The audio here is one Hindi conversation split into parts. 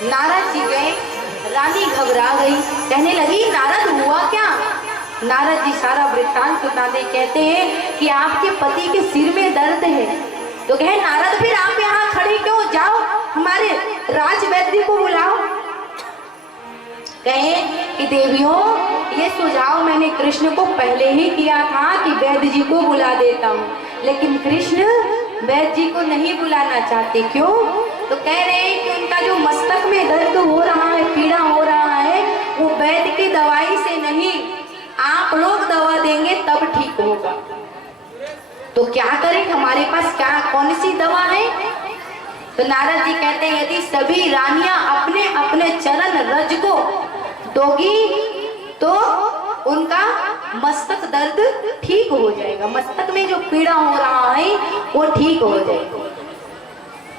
नारद जी गए, रानी घबरा गई, कहने लगी नारद हुआ क्या? नारद जी सारा वृत्तांत सुनाते, कहते हैं कि आपके पति के सिर में दर्द है। तो कहे नारद फिर आप यहाँ खड़े क्यों, जाओ हमारे राज वैद्य को बुलाओ। कहे कि देवियों ये सुझाव मैंने कृष्ण को पहले ही किया था कि वैद्य जी को बुला देता हूँ, लेकिन कृष्ण वैद्य जी को नहीं बुलाना चाहते। क्यों? तो कह रहे हैं कि उनका जो मस्तक में दर्द हो रहा है, पीड़ा हो रहा है, वो वैद्य की दवाई से नहीं, आप लोग दवा देंगे तब ठीक होगा। तो क्या करें, हमारे पास क्या कौन सी दवा है? तो नारद जी कहते हैं यदि सभी रानियां अपने अपने चरण रज को दोगी तो उनका मस्तक दर्द ठीक हो जाएगा, मस्तक में जो पीड़ा हो रहा है वो ठीक हो जाएगा।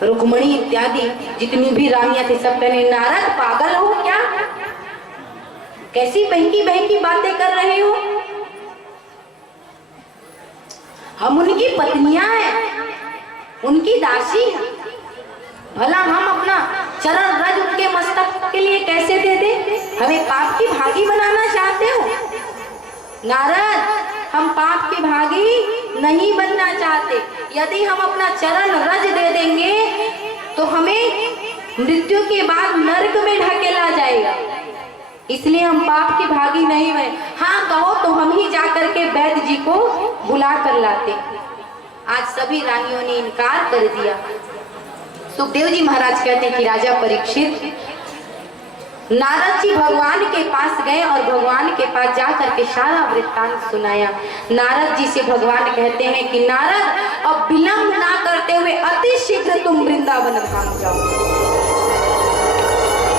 रुक्मणी इत्यादि जितनी भी रानियां थी सब कहने नारद पागल हो क्या, कैसी बहकी बहकी बातें कर रहे हो? हम उनकी पत्नियां हैं, उनकी दासी हैं, भला हम अपना चरण रज उनके मस्तक के लिए कैसे दे दे? हमें पाप की भागी बनाना चाहते हो? नारद हम पाप की भागी नहीं बनना चाहते। यदि हम अपना चरण रज दे देंगे तो हमें मृत्यु के बाद नरक में ढकेला जाएगा, इसलिए हम पाप की भागी नहीं बने। हाँ कहो तो हम ही जाकर के वैद्य जी को बुला कर लाते। आज सभी रानियों ने इनकार कर दिया। सुखदेव जी महाराज कहते हैं कि राजा परीक्षित नारद जी भगवान के पास गए और भगवान के पास जाकर के सारा वृत्तांत सुनाया। नारद जी से भगवान कहते हैं कि नारद अब विलंब ना करते हुए अति शीघ्र तुम वृंदावन धाम जाओ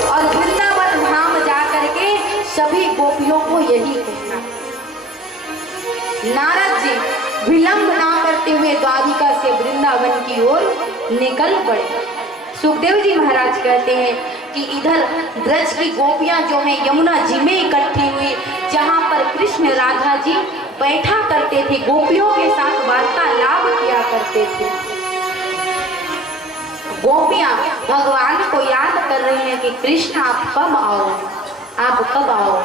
और वृंदावन धाम जाकर के सभी गोपियों को यही कहना। नारद जी विलंब ना करते हुए द्वारिका से वृंदावन की ओर निकल पड़े। सुखदेव जी महाराज कहते हैं कि इधर ब्रज की गोपियां जो हैं यमुना जी में इकट्ठी हुई, जहां पर कृष्ण राधा जी बैठा करते थे, गोपियों के साथ वार्तालाप किया करते थे। गोपियां भगवान को याद कर रही हैं कि कृष्ण आप कब आओ, आप कब आओ।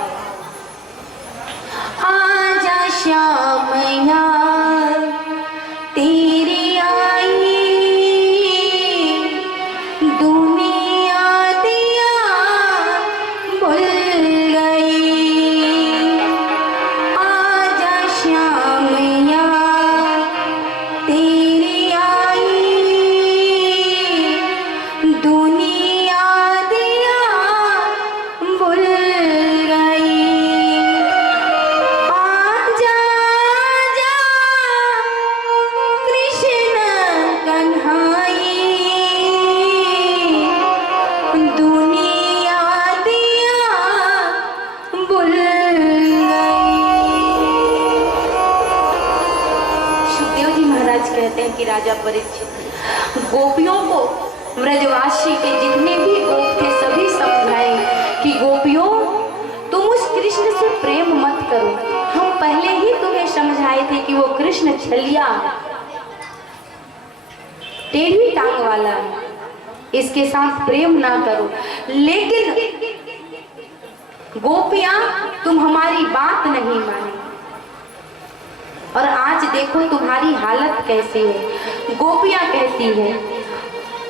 आजा श्याम यार तेरी कि राजा परीक्षित गोपियों को व्रजवासी के जितने भी गोप थे सभी समझाए कि गोपियों तुम उस कृष्ण से प्रेम मत करो, हम पहले ही तुम्हें समझाए थे कि वो कृष्ण छलिया टेढ़ी टांग वाला है, इसके साथ प्रेम ना करो। लेकिन गोपियां तुम हमारी बात नहीं मानी और आज देखो तुम्हारी हालत कैसी है। गोपियां कहती है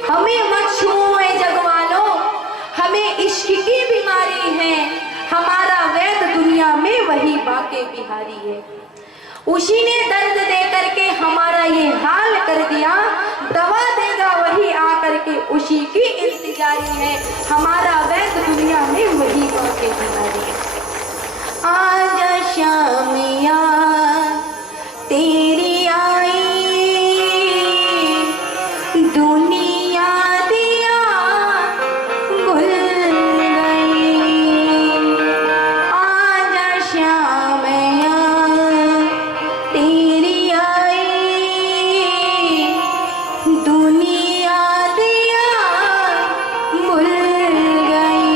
हमें मत छुओ जगवालों, हमें इश्क की बीमारी है, हमारा वैद्य दुनिया में वही बाके बिहारी है। उसी ने दर्द दे करके हमारा ये हाल कर दिया, दवा देगा वही आकर के उसी की इंतजारी है, हमारा वैद्य दुनिया में वही बाके बिहारी है। आजा श्यामिया तेरी आई दुनिया दिया भूल गई, आजा श्यामया तेरी आई दुनिया दिया भूल गई।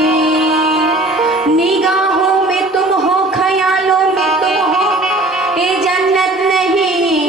निगाहों में तुम हो, ख्यालों में तुम हो, ये जन्नत नहीं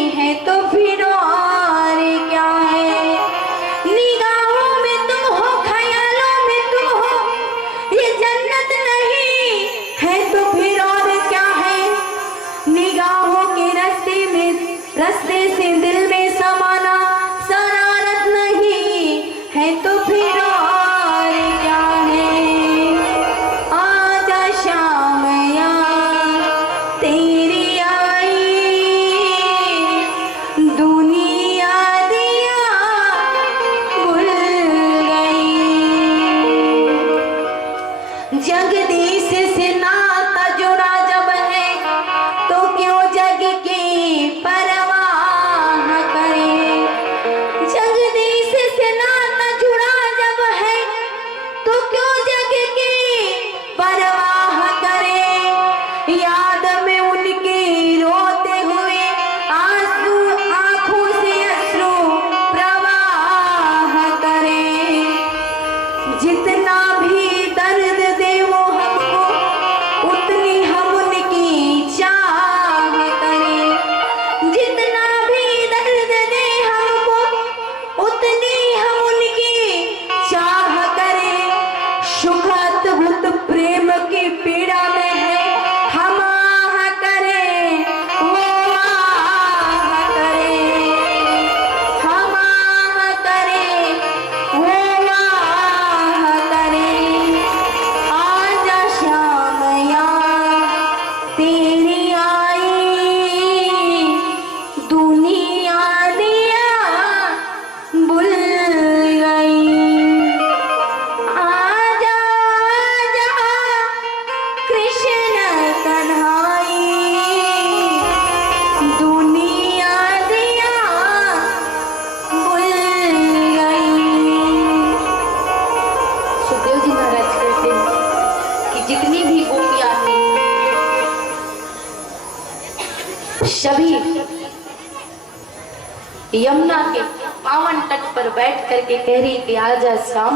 यमुना के पावन तट पर बैठ करके कह रही कि आजा श्याम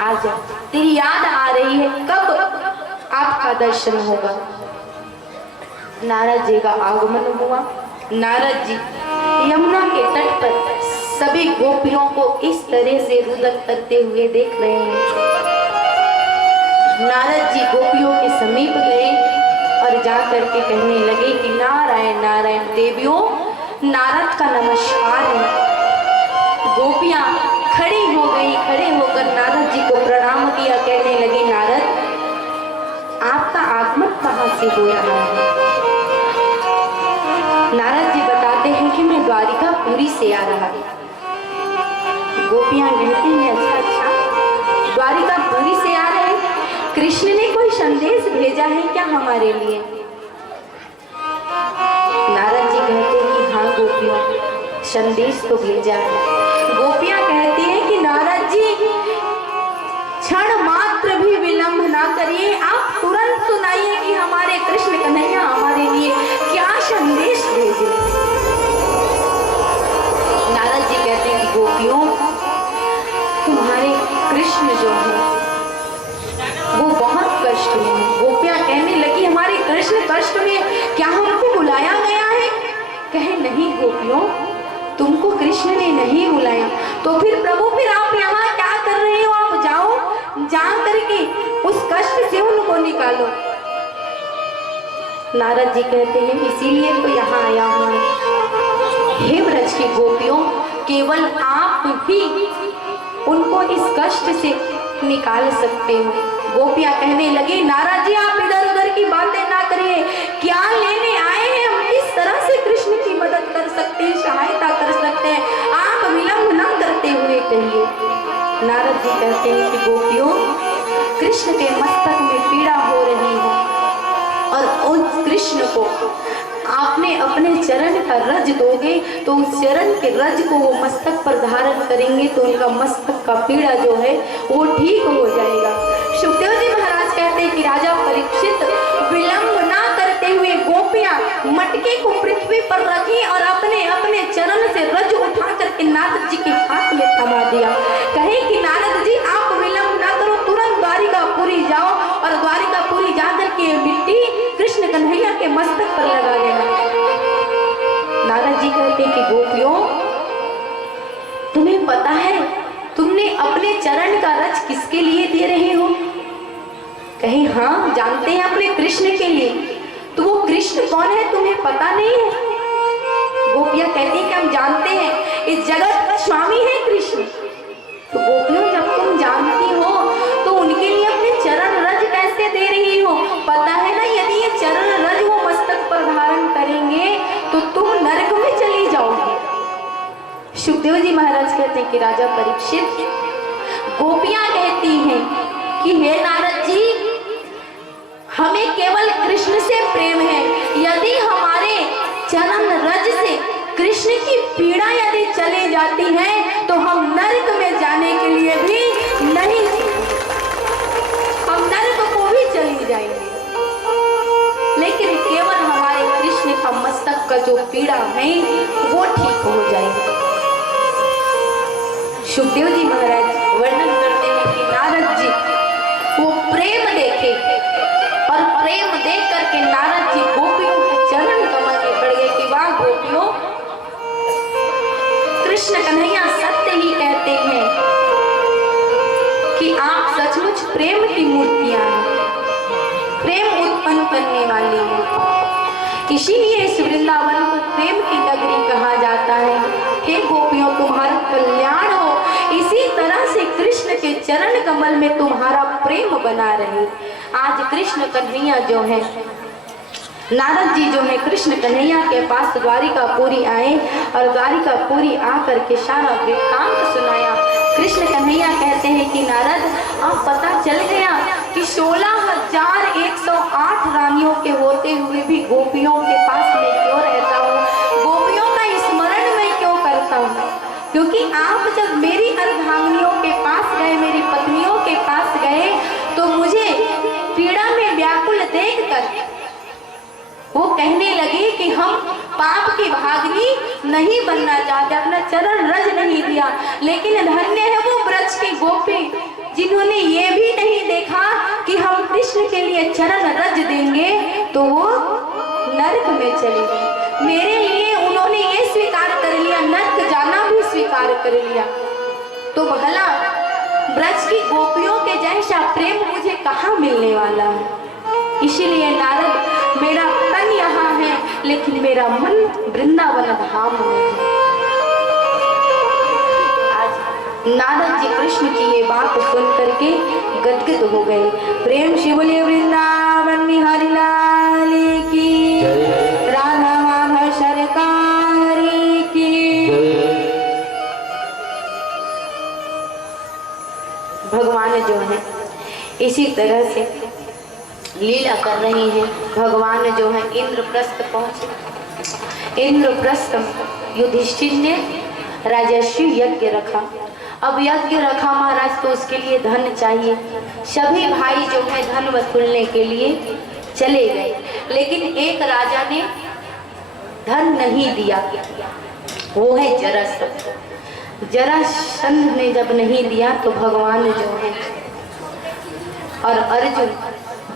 आजा, तेरी याद आ रही है, कब आपका दर्शन होगा। नारद जी का आगमन हुआ। नारद जी यमुना के तट पर सभी गोपियों को इस तरह से रुदन करते हुए देख रहे हैं। नारद जी गोपियों के समीप गए और जाकर के कहने लगे कि नारायण नारायण देवियों, नारद का नमस्कार है। गोपियां खड़ी हो गई, खड़े होकर नारद जी को प्रणाम किया, कहने लगे नारद आपका आगमन कहाँ से हो रहा है। नारद जी बताते हैं कि मैं द्वारिकापुरी से आ रहा हूँ। गोपियां कहती हैं अच्छा अच्छा, द्वारिकापुरी से आ रहे हैं, कृष्ण ने कोई संदेश भेजा है क्या हमारे लिए। नारद जी कहते हैं कि हाँ गोपियों, संदेश तो भेजा है। गोपियां कहती हैं कि नारद जी क्षण मात्र भी विलंब ना करिए, आप तुरंत सुनाइए कि हमारे कृष्ण कन्हैया हमारे लिए क्या संदेश भेजे। नारद जी कहते हैं कि गोपियों, तुम्हारे कृष्ण जो है वो बहुत कष्ट में है। गोपियां कहने लगी हमारे कृष्ण कष्ट में, क्या हमको बुलाया गया है। कहे नहीं गोपियों, तुमको कृष्ण ने नहीं बुलाया। तो फिर प्रभु फिर आप यहाँ क्या कर रहे हो, आप जाओ, जा करके उस कष्ट से उनको निकालो। नारद जी कहते हैं इसीलिए तो यहाँ आया हूँ। हे ब्रज की गोपियों, केवल आप ही उनको इस कष्ट से निकाल सकते हो। गोपियां कहने लगी नारद जी आप इधर उधर की बातें ना करिए, क्या लेने आए हैं, हम किस तरह से कृष्ण की मदद कर सकते हैं, सहायता कर सकते हैं, आप विलंब न करते हुए कहिए। नारद जी कहते हैं कि गोपियों, कृष्ण के मस्तक में पीड़ा हो रही है और उस कृष्ण को आपने अपने चरण का रज दोगे तो उस चरण के रज को वो मस्तक पर धारण करेंगे तो उनका मस्तक का पीड़ा जो है वो ठीक हो जाएगा। सुखदेव जी महाराज कहते हैं कि राजा परीक्षित विलंब ना करते हुए गोपियां मटके को पृथ्वी पर रखी और अपने अपने चरण से रज उठा करके नारद जी के हाथ में थमा दिया। कहे कि नारद जी आप विलंब ना करो, तुरंत द्वारिकापुरी जाओ और द्वारिकापुरी जाकर के मिट्टी कृष्ण कन्हैया के मस्तक पर लगा देना। नारद जी कहते कि गोपियों, तुम्हें पता है तुमने अपने चरण का रज किसके लिए दे रहे हो। कहीं हाँ जानते हैं, अपने कृष्ण के लिए। तो वो कृष्ण कौन है तुम्हें पता नहीं है। गोपियां कहती हैं कि हम जानते हैं, इस जगत का स्वामी है कृष्ण। तो गोपियों, जब तुम जानती हो तो उनके लिए अपने चरण रज कैसे दे रही हो। पता है ना, यदि ये चरण रज वो मस्तक पर धारण करेंगे तो तुम नरक में चली जाओगे। सुखदेव जी महाराज कहते हैं कि राजा परीक्षित, गोपियां कहती हैं कि हे नारद जी, हमें केवल कृष्ण से प्रेम है, यदि हमारे चरण रज से कृष्ण की पीड़ा यदि चली जाती है तो हम नरक में जाने के लिए भी नहीं, हम नरक को भी चली जाएंगे, लेकिन केवल हमारे कृष्ण का मस्तक का जो पीड़ा है वो ठीक हो जाएगा। सुखदेव जी महाराज वर्णन करते हैं कि नारद जी वो प्रेम देखे और प्रेम देख करके नारद जी गोपियों के चरण कमल में पड़ गए कि वाह गोपियों, कृष्ण कन्हैया सत्य ही कहते हैं कि आप सचमुच प्रेम की मूर्तियां हैं, प्रेम उत्पन्न करने वाली हैं। इसीलिए इस वृंदावन को प्रेम की नगरी कहा जाता है। हे गोपियों, तुम्हारा कल्याण हो, इसी तरह से कृष्ण के चरण कमल में तुम्हारा प्रेम बना रहे। आज कृष्ण कन्हैया जो है, नारद जी जो है कृष्ण कन्हैया के पास द्वारिकापुरी आए और द्वारिकापुरी आकर के सारा वृत्तांत सुनाया। कृष्ण कन्हैया कहते हैं कि नारद, अब पता चल गया कि 16,108 रानियों के होते हुए भी गोपियों के पास मैं क्यों रहता हूँ, गोपियों का स्मरण मैं क्यों करता हूँ। क्योंकि आप जब मेरी अर्धांगिनियों के पास गए, मेरी पत्नियों के पास गए, तो मुझे पीड़ा में व्याकुल देखकर वो कहने लगे कि हम पाप की भागनी नहीं बनना चाहते, अपना चरण रज नहीं दिया। लेकिन धन्य है वो ब्रज की गोपी जिन्होंने ये भी नहीं देखा कि हम कृष्ण के लिए चरण रज देंगे तो वो नरक में चले गए। मेरे लिए उन्होंने ये स्वीकार कर लिया, नरक जाना भी स्वीकार कर लिया। तो भला ब्रज की गोपियों के जैसा प्रेम मुझे कहाँ मिलने वाला है। इसीलिए नारद, मेरा तन यहाँ है लेकिन मेरा मन वृंदावन धाम में है। आज नारद जी कृष्ण की ये बात सुन करके गदगद हो गए। प्रेम से बोलिए वृंदावन बिहारी लाल की, राधा माधव सरकार की। भगवान जो है इसी तरह से लीला कर रही हैं। भगवान जो है इंद्रप्रस्थ पहुंचे। इंद्रप्रस्थ युधिष्ठिर ने राजस्वी यज्ञ रखा। अब यज्ञ रखा महाराज तो उसके लिए धन चाहिए। सभी भाई जो है धन वसूलने के लिए चले गए, लेकिन एक राजा ने धन नहीं दिया, वो है जरासंध। जरासंध ने जब नहीं दिया तो भगवान जो है और अर्जुन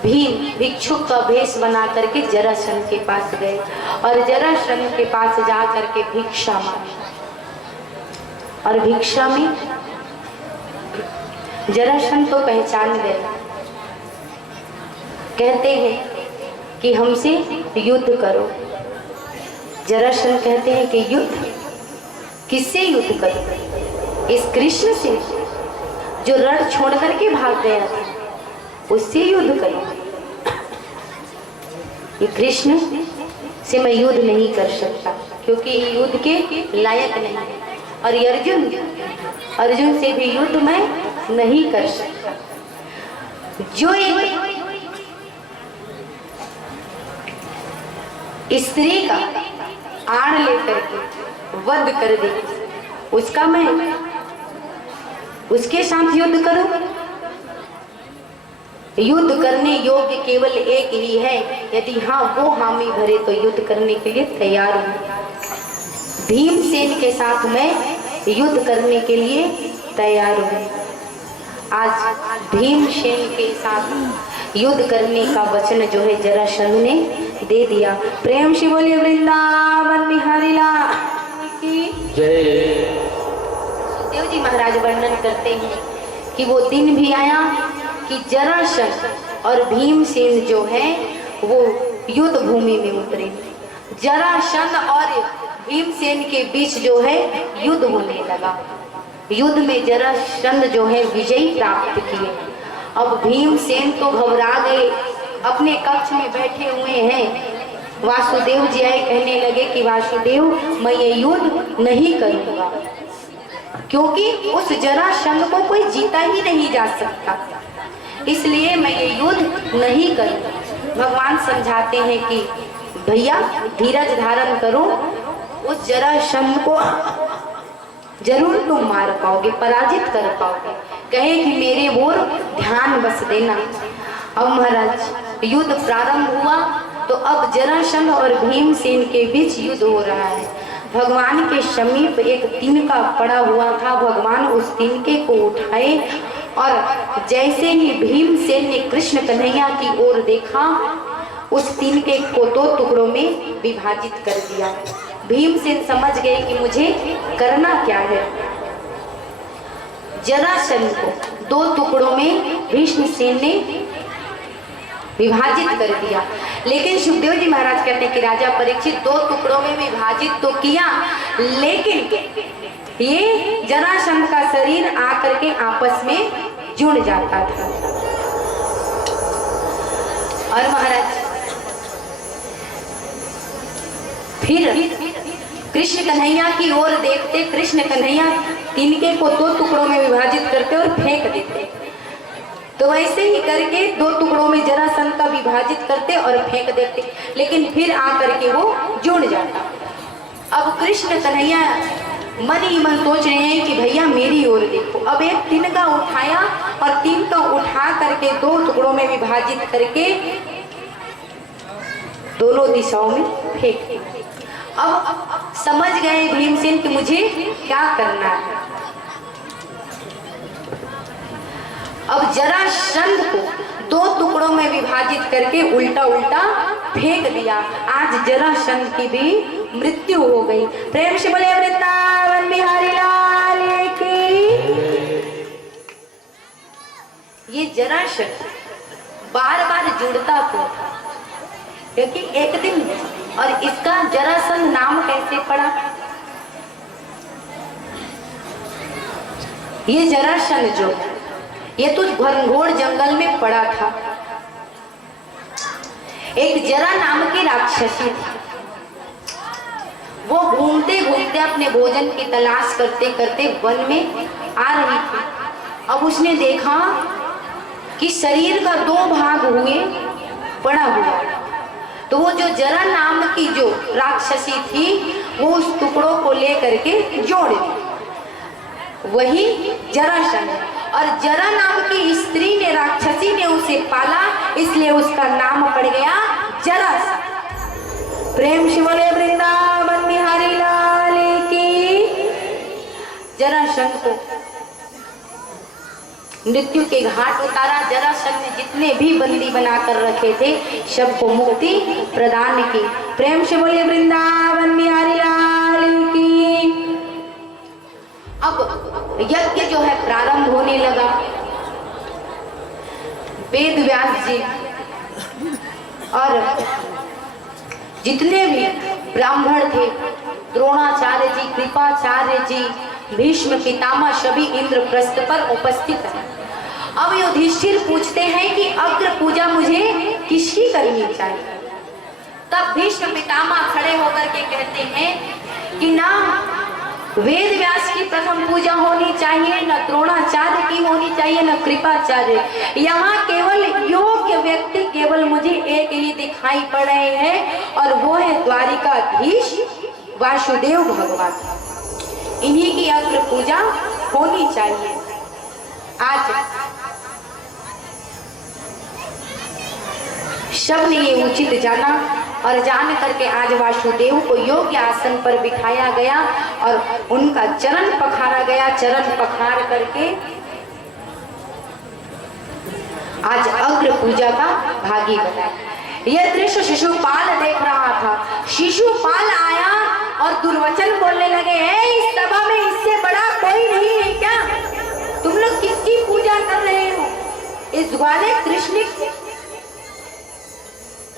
भीम भिक्षुक का भेष बना करके जरासंध के पास गए और जरासंध के पास जा करके भिक्षा मांगी। और भिक्षा में जरासंध तो पहचान गए, कहते हैं कि हमसे युद्ध करो। जरासंध कहते हैं कि युद्ध किससे युद्ध करो? इस कृष्ण से जो रण छोड़ करके भाग गया था, उससे युद्ध करो। ये कृष्ण से मैं युद्ध नहीं कर सकता क्योंकि युद्ध के लायक नहीं है। और अर्जुन से भी युद्ध मैं नहीं कर सकता। जो एक स्त्री का आड़ लेकर के वध कर दे, उसका मैं उसके साथ युद्ध करूं? युद्ध करने योग्य केवल एक ही है, यदि हाँ वो हामी भरे तो युद्ध करने के लिए तैयार हूँ। भीमसेन के साथ मैं युद्ध करने के लिए तैयार हूँ। आज भीमसेन के साथ युद्ध करने का वचन जो है जरासंध ने दे दिया। प्रेम से बोलिए वृंदावन बिहारी लाल की जय। सुखदेव जी महाराज वर्णन करते हैं कि वो दिन भी आया कि जरासंध और भीमसेन जो है वो युद्ध भूमि में उतरे। जरासंध और भीमसेन के बीच जो है युद्ध होने लगा। युद्ध में जरासंध जो है विजय प्राप्त किए। अब भीमसेन तो घबरा गए, अपने कक्ष में बैठे हुए हैं। वासुदेव जी आए, कहने लगे कि वासुदेव मैं ये युद्ध नहीं करूंगा क्योंकि उस जरासंध को कोई जीता ही नहीं जा सकता, इसलिए मैं ये युद्ध नहीं करूंगा। भगवान समझाते हैं कि भैया धीरज धारण करो, उस जरासंध को जरूर तुम मार पाओगे, पराजित कर पाओगे। कहे कि मेरे ओर ध्यान बस देना। अब महाराज युद्ध प्रारंभ हुआ तो अब जरासंध और भीमसेन के बीच युद्ध हो रहा है। भगवान के समीप एक तिनका पड़ा हुआ था। भगवान उस तिनके को उठाए और जैसे ही भीमसेन ने कृष्ण कन्हैया की ओर देखा, उस तिनके को दो टुकड़ों में विभाजित कर दिया। भीमसेन समझ गए कि मुझे करना क्या है। जरासंध को दो टुकड़ों में भीमसेन ने विभाजित कर दिया। लेकिन सुखदेव जी महाराज कहते हैं कि राजा परीक्षित दो टुकड़ों में विभाजित तो किया, लेकिन ये जरासंध का शरीर आकर के आपस में जुड़ जाता था। और महाराज फिर कृष्ण कन्हैया की ओर देखते, कृष्ण कन्हैया तिनके को दो टुकड़ों में विभाजित करते और फेंक देते। तो वैसे ही करके दो टुकड़ों में जरासंध का विभाजित करते और फेंक देते, लेकिन फिर आकर के वो जुड़ जाता। अब कृष्ण कन्हैया मन ही मन सोच रहे हैं कि भैया मेरी ओर देखो। अब एक तिनका उठाया और तिनका उठा करके दो टुकड़ों में विभाजित करके दोनों दिशाओं में फेंक दिया। अब समझ गए भीमसेन कि मुझे क्या करना है। अब जरासंध को 2 टुकड़ों में विभाजित करके उल्टा उल्टा फेंक दिया। आज जरासंध की भी मृत्यु हो गई। प्रेम से बोले वृंदावन बिहारी लाल की। ये जरासंध बार बार जुड़ता था, क्योंकि एक दिन, और इसका जरासंध नाम कैसे पड़ा? ये जरासंध जो ये तो घनघोर जंगल में पड़ा था। एक जरा नाम की राक्षसी थी। वो घूमते घूमते अपने भोजन की तलाश करते करते वन में आ रही थी। अब उसने देखा कि शरीर का 2 भाग हुए पड़ा हुआ। तो वो जो जरा नाम की जो राक्षसी थी वो उस टुकड़ों को लेकर के जोड़ दी, वही जरासंध। और जरा नाम की स्त्री ने, राक्षसी ने उसे पाला, इसलिए उसका नाम पड़ गया जरासंध। प्रेम से बोले वृंदावन बिहारी लाल की। जरासंध को मृत्यु के घाट उतारा। जरासंध ने जितने भी बंदी बनाकर रखे थे सबको मुक्ति प्रदान की। प्रेम से बोले वृंदावन बिहारी लाल की। अब यज्ञ जो है प्रारंभ होने लगा। वेद व्यास जी और जितने भी ब्राह्मण थे, द्रोणाचार्य जी, कृपाचार्य जी, भीष्म पितामह, सभी इंद्रप्रस्थ पर उपस्थित हैं। अब युधिष्ठिर पूछते हैं कि अग्र पूजा मुझे किसकी करनी चाहिए? तब भीष्म पितामह खड़े होकर के कहते हैं कि ना वेद व्यास की प्रथम पूजा होनी चाहिए, न द्रोणाचार्य की होनी चाहिए, न कृपाचार्य। यहाँ केवल योग्य व्यक्ति केवल मुझे एक ही दिखाई पड़ रहे हैं, और वो है द्वारिकाधीश वासुदेव भगवान। इन्हीं की अग्र पूजा होनी चाहिए। आज सबने ये उचित जाना, और जान करके आज वासुदेव को योग्य आसन पर बिठाया गया और उनका चरण पखारा गया। चरण पखार करके आज अग्र पूजा का भागी बना। यह दृश्य शिशुपाल देख रहा था। शिशुपाल आया और दुर्वचन बोलने लगे, इस सभा में इससे बड़ा कोई नहीं है क्या? तुम लोग किसकी पूजा कर रहे हो? इस ग्वाले कृष्ण की।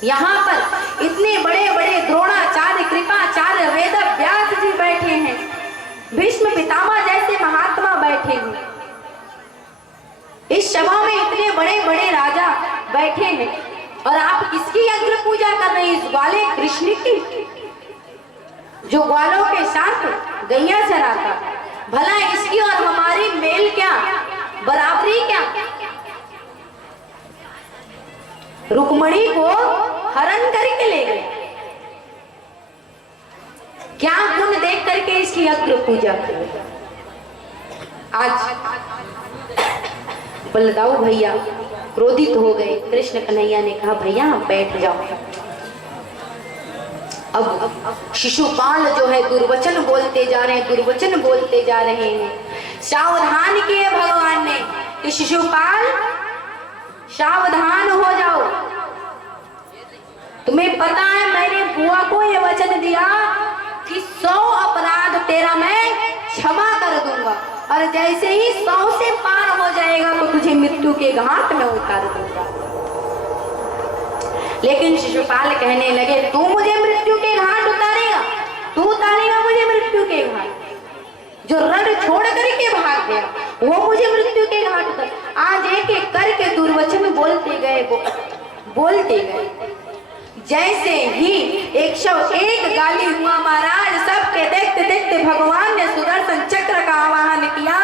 यहाँ पर इतने बड़े बड़े द्रोणाचार्य, कृपाचार्य, वेद व्यास जी बैठे हैं, भीष्म पितामह जैसे महात्मा बैठे हैं। इस सभा में इतने बड़े बड़े राजा बैठे हैं, और आप किसकी अग्र पूजा कर रहे हैं? इस ग्वाले कृष्ण की, जो ग्वालों के साथ गैया चराता। भला इसकी और हमारी मेल क्या, बराबरी क्या? रुक्मणी को हरण करके ले गए। क्या गुण देख करके इसकी अग्र पूजा करें? आज बलदाऊ भैया क्रोधित हो गए। कृष्ण कन्हैया ने कहा, भैया बैठ जाओ। अब शिशुपाल जो है दुर्वचन बोलते जा रहे हैं, दुर्वचन बोलते जा रहे हैं। सावधान किए भगवान ने कि शिशुपाल सावधान हो जाओ। तुम्हें पता है मैंने बुआ को ये वचन दिया कि 100 अपराध तेरा मैं क्षमा कर दूंगा, और जैसे ही 100 से पार हो जाएगा तो तुझे मृत्यु के घाट में उतार दूंगा। लेकिन शिशुपाल कहने लगे, तू मुझे मृत्यु के घाट उतारेगा? तू उतारेगा मुझे मृत्यु के घाट? जो रण छोड़ करके भाग गया वो मुझे मृत्यु के घाट उतार। आज एक एक करके दुर्वचन बोलते गए, बोलते गए। जैसे ही 101 गाली हुआ महाराज, सबके देखते देखते भगवान ने सुदर्शन चक्र का आवाहन किया,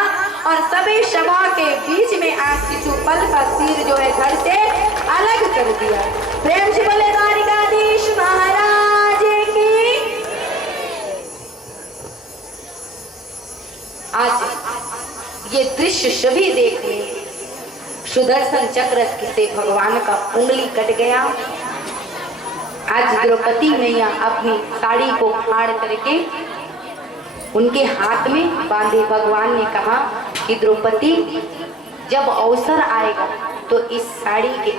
और सभी सभा के बीच में आज शिशुपाल का सिर जो है धड़ से अलग कर दिया। प्रेम से बोले द्वारिकाधीश महाराज की। आज ये दृश्य सभी देख ले। सुदर्शन चक्र से भगवान का उंगली कट गया। आज द्रौपदी मैया अपनी साड़ी को फाड़ करके उनके हाथ में बांधे। भगवान ने कहा कि द्रौपदी, जब अवसर आएगा तो इस साड़ी के,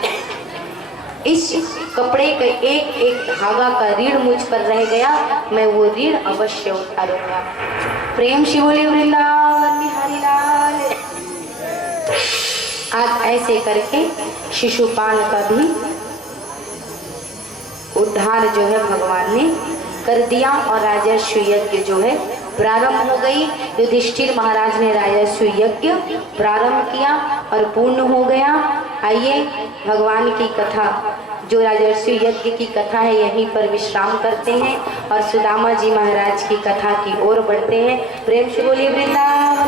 इस कपड़े के एक एक धागा का ऋण मुझ पर रह गया, मैं वो ऋण अवश्य उतारूंगा। प्रेम से बोले वृंदावन बिहारी लाल। आज ऐसे करके शिशुपाल का भी उद्धार जो है भगवान ने कर दिया और राजस्व यज्ञ जो है प्रारंभ हो गई। युधिष्ठिर महाराज ने राजस्व यज्ञ प्रारंभ किया और पूर्ण हो गया। आइए भगवान की कथा, जो राजस्व यज्ञ की कथा है, यहीं पर विश्राम करते हैं और सुदामा जी महाराज की कथा की ओर बढ़ते हैं। प्रेम से बोलिए वृंदावन।